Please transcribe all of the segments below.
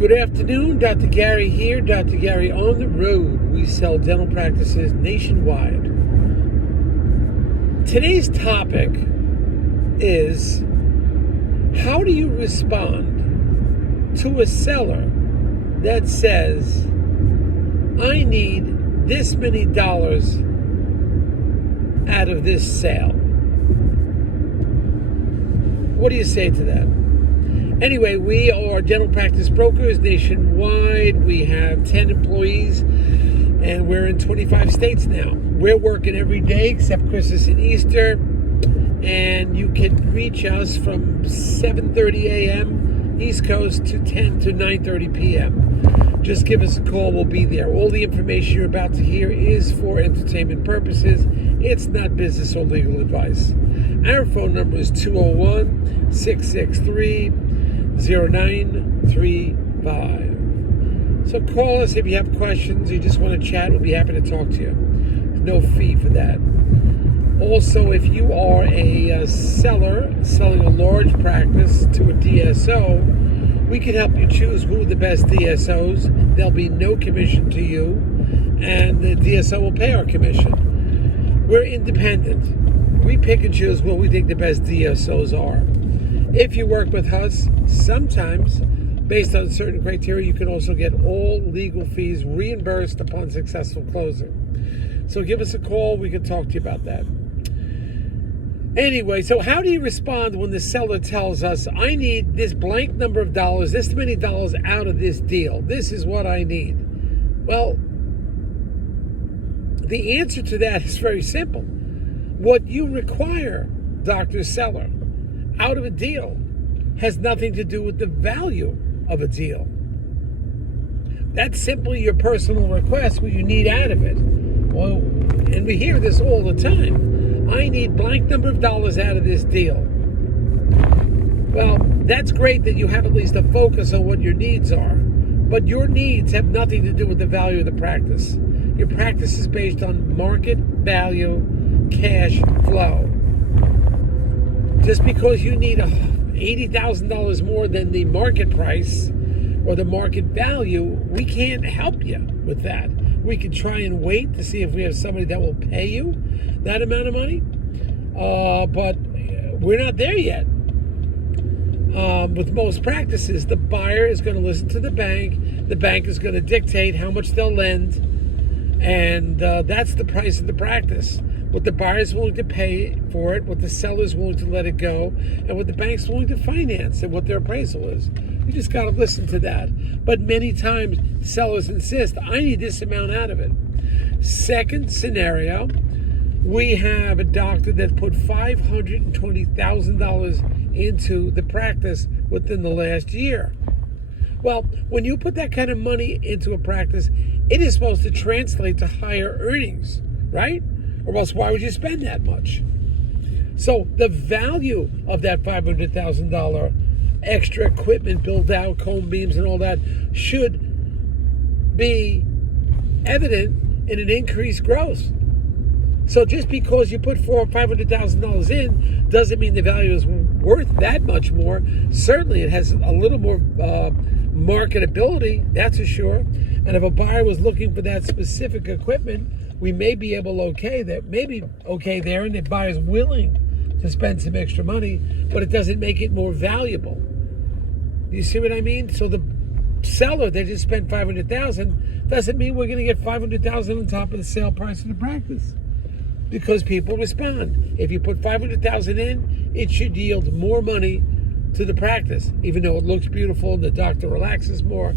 Good afternoon, Dr. Gary here, Dr. Gary on the road. We sell dental practices nationwide. Today's topic is, how do you respond to a seller that says, I need this many dollars out of this sale? What do you say to that? Anyway, we are dental practice brokers nationwide. We have 10 employees, and we're in 25 states now. We're working every day except Christmas and Easter, and you can reach us from 7:30 a.m. East Coast to 10 to 9:30 p.m. Just give us a call. We'll be there. All the information you're about to hear is for entertainment purposes. It's not business or legal advice. Our phone number is 201-663-0935. So call us if you have questions, you just want to chat, we'll be happy to talk to you. No fee for that. Also, if you are a seller selling a large practice to a DSO, we can help you choose who are the best DSOs. There'll be no commission to you, and the DSO will pay our commission. We're independent. We pick and choose what we think the best DSOs are. If you work with us, sometimes, based on certain criteria, you can also get all legal fees reimbursed upon successful closing. So give us a call. We can talk to you about that. Anyway, so how do you respond when the seller tells us, I need this blank number of dollars, this many dollars out of this deal. This is what I need. Well, the answer to that is very simple. What you require, Dr. Seller, out of a deal has nothing to do with the value of a deal. That's simply your personal request, what you need out of it. Well, and we hear this all the time. I need blank number of dollars out of this deal. Well, that's great that you have at least a focus on what your needs are, but your needs have nothing to do with the value of the practice. Your practice is based on market value, cash flow. Just because you need $80,000 more than the market price or the market value, we can't help you with that. We could try and wait to see if we have somebody that will pay you that amount of money, but we're not there yet. With most practices, the buyer is going to listen to the bank is going to dictate how much they'll lend, and that's the price of the practice. What the buyer is willing to pay for it, what the seller is willing to let it go, and what the bank's willing to finance, and what their appraisal is. You just got to listen to that. But many times, sellers insist, I need this amount out of it. Second scenario, we have a doctor that put $520,000 into the practice within the last year. Well, when you put that kind of money into a practice, it is supposed to translate to higher earnings, right? Or else why would you spend that much? So the value of that $500,000 extra equipment, build out, comb beams and all that should be evident in an increased gross. So just because you put $400,000 or $500,000 in doesn't mean the value is worth that much more. Certainly it has a little more marketability, that's for sure. And if a buyer was looking for that specific equipment, we may be able to okay there, and the buyer's willing to spend some extra money, but it doesn't make it more valuable. Do you see what I mean? So the seller that just spent $500,000 doesn't mean we're going to get $500,000 on top of the sale price of the practice, because people respond. If you put $500,000 in, it should yield more money to the practice, even though it looks beautiful and the doctor relaxes more.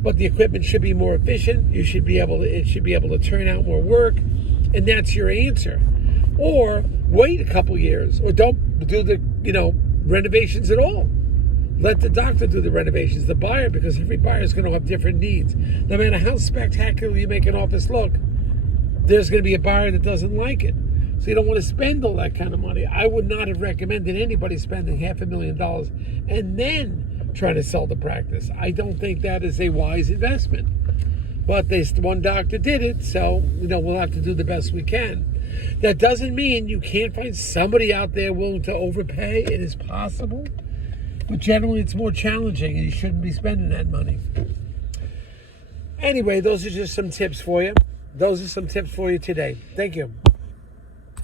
But the equipment should be more efficient. It should be able to turn out more work, and that's your answer. Or wait a couple years, or don't do the renovations at all. Let the doctor do the renovations, the buyer, because every buyer is going to have different needs. No matter how spectacular you make an office look, there's going to be a buyer that doesn't like it. So you don't want to spend all that kind of money. I would not have recommended anybody spending $500,000 and then trying to sell the practice. I don't think that is a wise investment. But one doctor did it, so we'll have to do the best we can. That doesn't mean you can't find somebody out there willing to overpay. It is possible. But generally, it's more challenging, and you shouldn't be spending that money. Anyway, those are just some tips for you. Those are some tips for you today. Thank you.